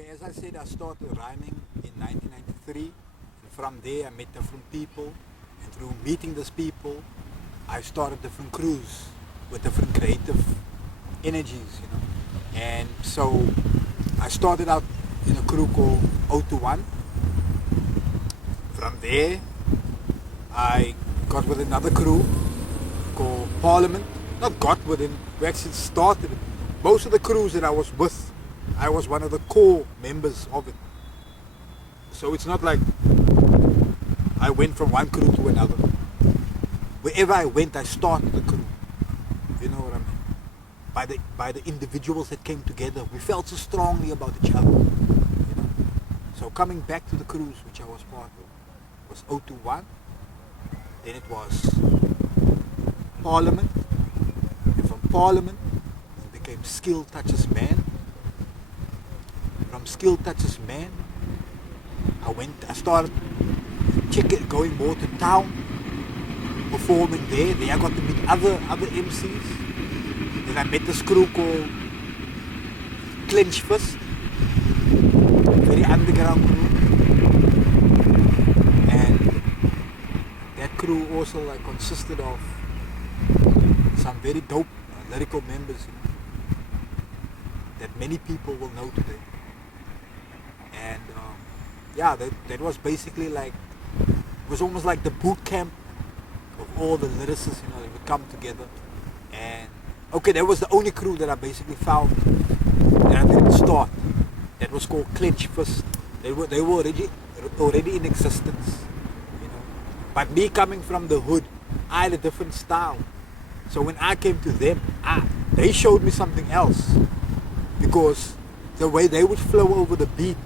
Okay, as I said, I started rhyming in 1993. And from there, I met different people. And through meeting these people, I started different crews with different creative energies, you know. And so I started out in a crew called 021. From there, I got with another crew called Parliament. Not got with it, we actually started it. Most of the crews that I was with, I was one of the core members of it. So it's not like I went from one crew to another. Wherever I went, I started the crew. You know what I mean? By the individuals that came together, we felt so strongly about each other. You know? So coming back to the crews which I was part of was 021. Then it was Parliament. And from Parliament, it became Skill Touches Man. From Skill Touches Man, I started going more to town, performing there. There I got to meet other MCs. Then I met this crew called Clench Fist, very underground crew. And that crew also like consisted of some very dope lyrical members, you know, that many people will know today. And yeah, that was basically like, it was almost like the boot camp of all the lyricists, you know, that would come together. And okay, that was the only crew that I basically found that I didn't start. That was called Clench Fist. They were already in existence, you know. But me coming from the hood, I had a different style. So when I came to them, they showed me something else, because the way they would flow over the beat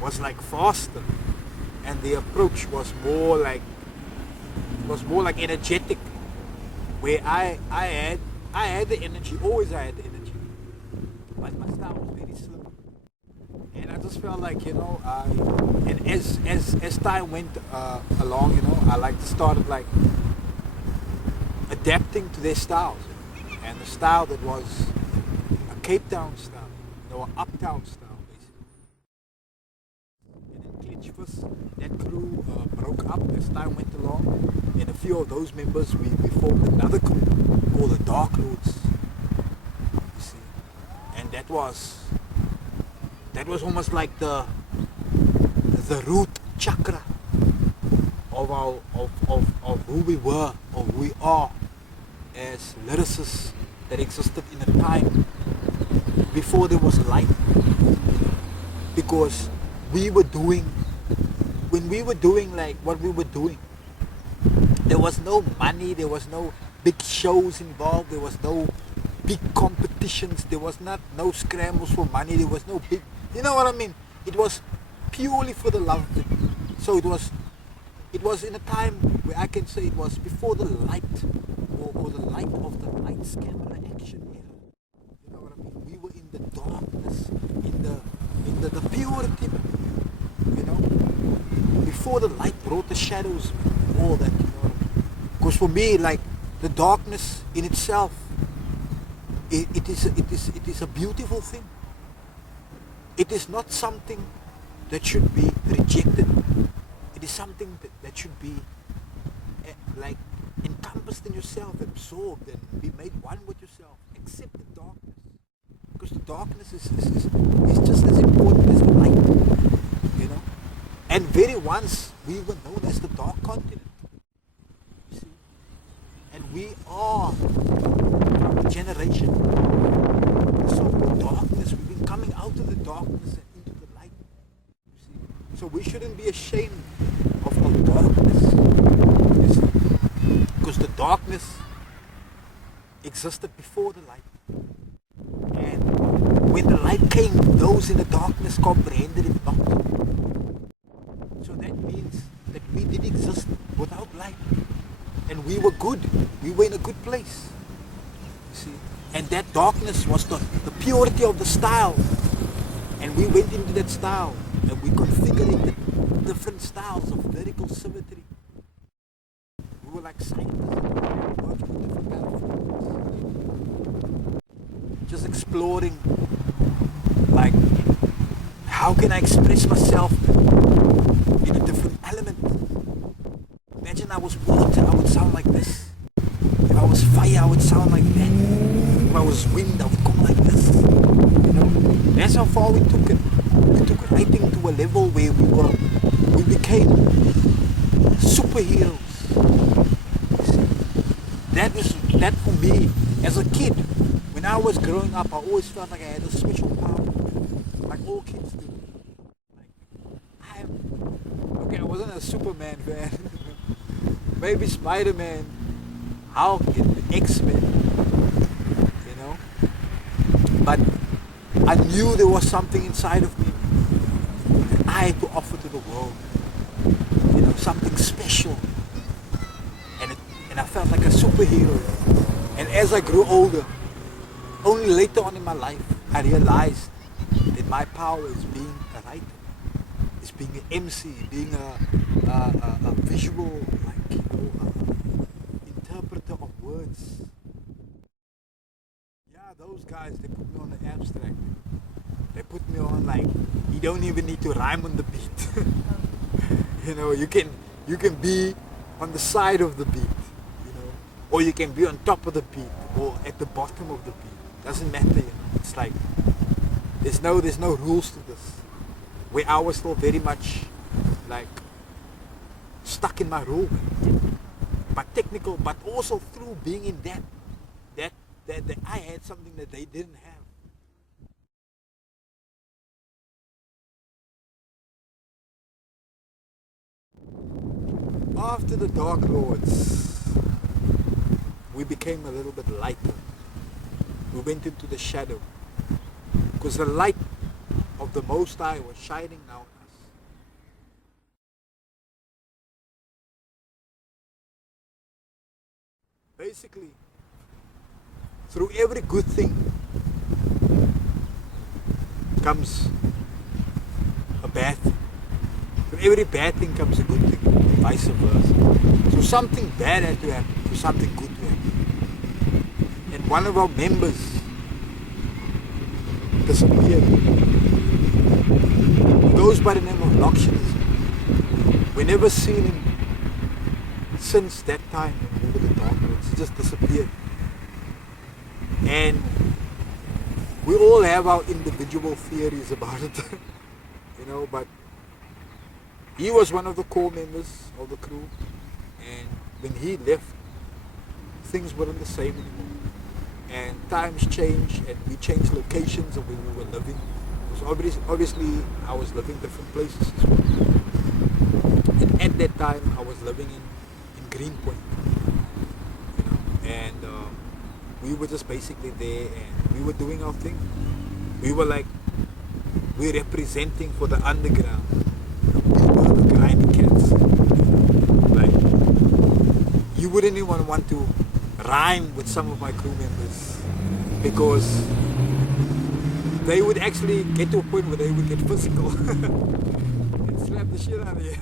was like faster, and the approach was more like energetic. Where I had the energy, always I had the energy, but my style was very slow, and I just felt like, you know, and as time went along, you know, I like started like adapting to their styles, and the style that was a Cape Town style, you know, an uptown style basically. And then Clench Fist, that crew broke up as time went along, and a few of those members we formed another crew called the Dark Lords. You see, and that was almost like the root chakra of who we were, or who we are as lyricists that existed in a time before there was light. Because when we were doing like what we were doing, there was no money, there was no big shows involved, there was no big competitions, there was no scrambles for money, there was no big, you know what I mean? It was purely for the love of it. So it was in a time where I can say it was before the light, or the light of the lights camera action era. You know what I mean? We were in the darkness, in the purity, you know, before the light brought the shadows, all that, you know. Because for me, like, the darkness in itself, it is a beautiful thing. It is not something that should be rejected. It is something that should be like encompassed in yourself, absorbed, and be made one with yourself. Accept the darkness, because the darkness is just as important as the light, you know. And very once we were known as the Dark Continent, you see. And we are a generation, the so-called darkness. We've been coming out of the darkness and into the light, you see. So we shouldn't be ashamed of our darkness, you see. Because the darkness existed before the light. And when the light came, those in the darkness comprehended it not. So that means that we did exist without light. And we were good. We were in a good place. You see? And that darkness was the purity of the style. And we went into that style and we configured the different styles of lyrical symmetry. We were like scientists, working with different kind of forms. Just exploring like how can I express myself in a different element? Imagine I was water, I would sound like this. If I was fire, I would sound like that. If I was wind, I would come like this. You know, that's how far we took it. We took writing to a level where we became superheroes. That for me, as a kid, when I was growing up, I always felt like I had a special power, like all kids do. Like, okay, I wasn't a Superman fan. Maybe Spider-Man, Hulk, and X-Men, you know. But I knew there was something inside of me that I had to offer to the world. You know, something special. And I felt like a superhero. And as I grew older, only later on in my life, I realized that my power is being a writer. It's being an MC, being a visual, like, you know, interpreter of words. Yeah, those guys, they put me on the abstract. They put me on, like, you don't even need to rhyme on the beat. You know, you can be on the side of the beat, you know, or you can be on top of the beat or at the bottom of the beat. Doesn't matter, you know. It's like there's no rules to this. Where I was still very much like stuck in my role, but technical, but also through being in that I had something that they didn't have. After the Dark Lords, we became a little bit lighter. We went into the shadow because the light of the Most High was shining now on us. Basically, through every good thing comes a bad thing. Through every bad thing comes a good thing, vice versa. So something bad had to happen for something good to happen. And one of our members disappeared. He goes by the name of Lockshinism. We never seen him since that time over the Dark Lords. He just disappeared. And we all have our individual theories about it, you know, but he was one of the core members of the crew, and when he left, things weren't the same anymore. And times changed, and we changed locations of where we were living. Because obviously, I was living different places as well. And at that time, I was living in Greenpoint, you know, and we were just basically there, and we were doing our thing. We were like, we're representing for the underground. We were the grimy cats. Like, you wouldn't even want to rhyme with some of my crew members because they would actually get to a point where they would get physical and slap the shit out of you.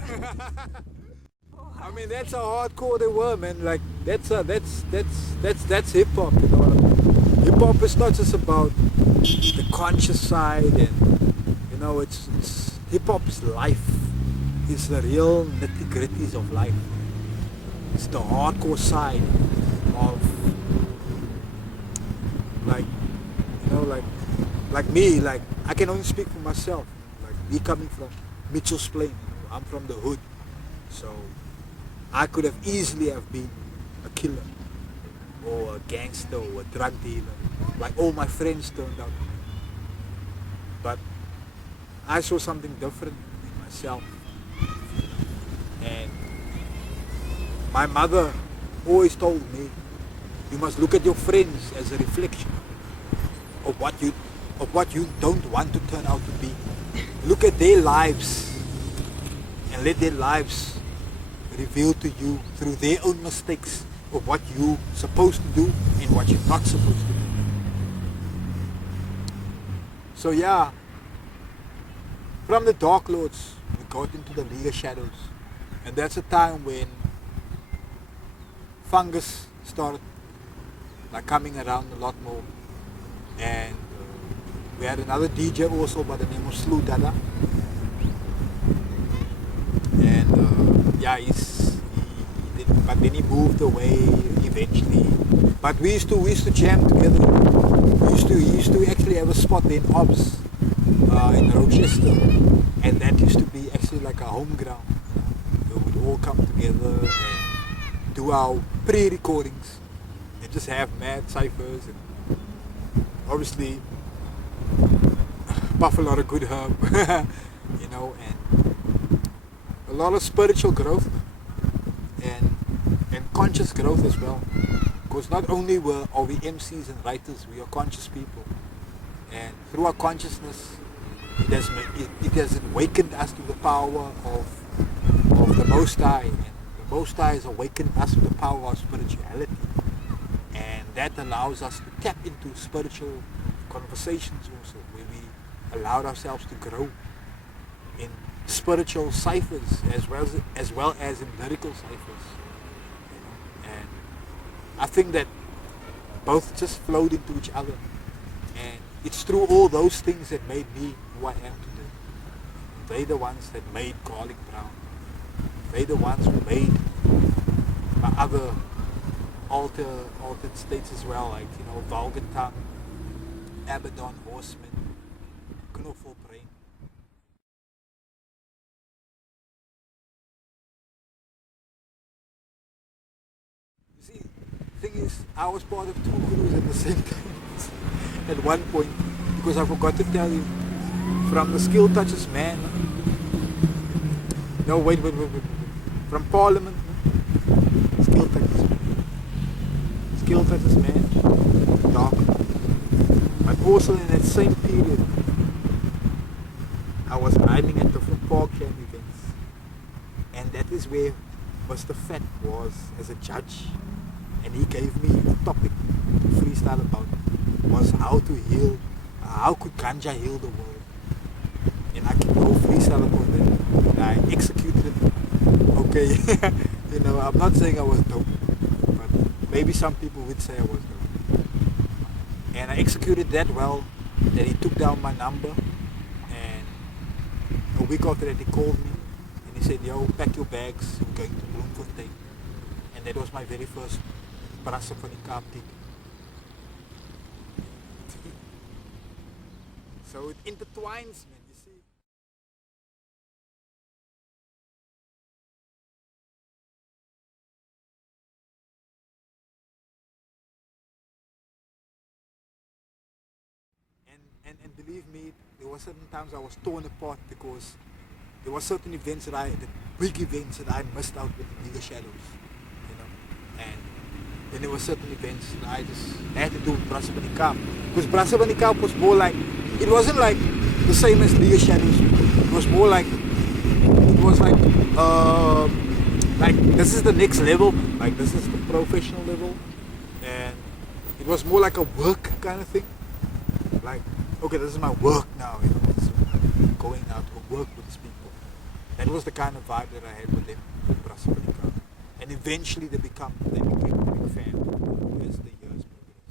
I mean, that's how hardcore they were, man. Like, that's hip hop, you know what I mean? Hip hop is not just about the conscious side, and you know, it's hip hop is life. It's the real nitty gritties of life. It's the hardcore side of, like, you know, like me. Like, I can only speak for myself. Like, me coming from Mitchell's Plain, you know, I'm from the hood, so I could have easily have been a killer or a gangster or a drug dealer, like all my friends turned out. But I saw something different in myself. And my mother always told me, you must look at your friends as a reflection of what you don't want to turn out to be. Look at their lives and let their lives reveal to you through their own mistakes of what you're supposed to do and what you're not supposed to do. So yeah, from the Dark Lords, we got into the League of Shadows. And that's a time when fungus started like coming around a lot more. And We had another DJ also by the name of Slu Dada. And yeah, but then he moved away eventually. But we used to jam together. He used to actually have a spot in Obs in Rochester, and that used to be actually like a home ground. We would all come together and do our pre-recordings and just have mad ciphers and obviously puff a lot of good herb, you know, and a lot of spiritual growth and conscious growth as well. Because not only are we MCs and writers, we are conscious people, and through our consciousness, it has awakened us to the power of the Most High, and the Most High has awakened us to the power of spirituality, and that allows us to tap into spiritual conversations also, where we allowed ourselves to grow in spiritual ciphers as well as in lyrical ciphers, you know? And I think that both just flowed into each other, and it's through all those things that made me who I am today. They the ones that made Garlic Brown. They the ones who made my other altered states as well, like, you know, Vulgar Tongue, Abaddon, Horseman, Knuffel Brain. You see, the thing is, I was part of two gurus at the same time at one point, because I forgot to tell you, from the Skill Touches Man, no, wait, from Parliament, Skill Touches Man, Dark. But also in that same period, I was rhyming at different park jam events, and that is where Mr. Fat was as a judge, and he gave me a topic to freestyle about, was how to heal, how could ganja heal the world, and I can go freestyle about it, and I executed it. Okay, you know, I'm not saying I was dope, but maybe some people would say I was dope, and I executed that well, that he took down my number, and a week after that he called me, and he said, yo, pack your bags, we're going to Bloemfontein, and that was my very first Brasse van die Kaap gig. So it intertwines, man, you see. And believe me, there were certain times I was torn apart because there were certain events the big events that I missed out with the League of Shadows, you know. And then there were certain events that I just had to do with Brasse van die Kaap. Because Brasse van die Kaap was more like, it wasn't like the same as League of Shadows. It was more like, like this is the next level, like this is the professional level, and it was more like a work kind of thing. Like, okay, this is my work now, you know, I'm going out to work with these people. That was the kind of vibe that I had with them, with Brasse van die Kaap. And eventually they became a big family as the years progressed.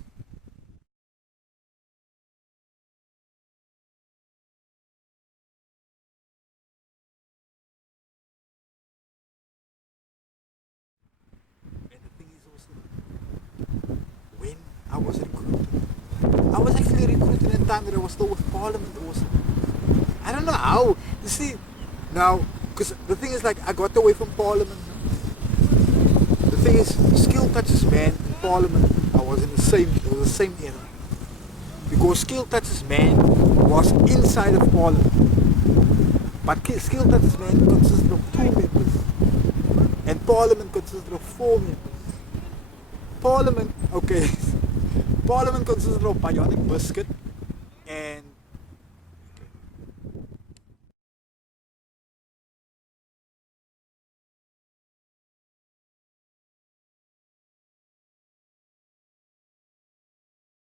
And the thing is also, when I was recruited, I was actually recruited in a time that I was still with Parliament also. I don't know how. You see, now, because the thing is, like, I got away from Parliament. The thing is, Skill Touches Man and Parliament, I was in the same era. Because Skill Touches Man was inside of Parliament. But Skill Touches Man consisted of 2 members. And Parliament consisted of 4 members. Parliament, okay. Parliament consisted of Bionic Biscuit and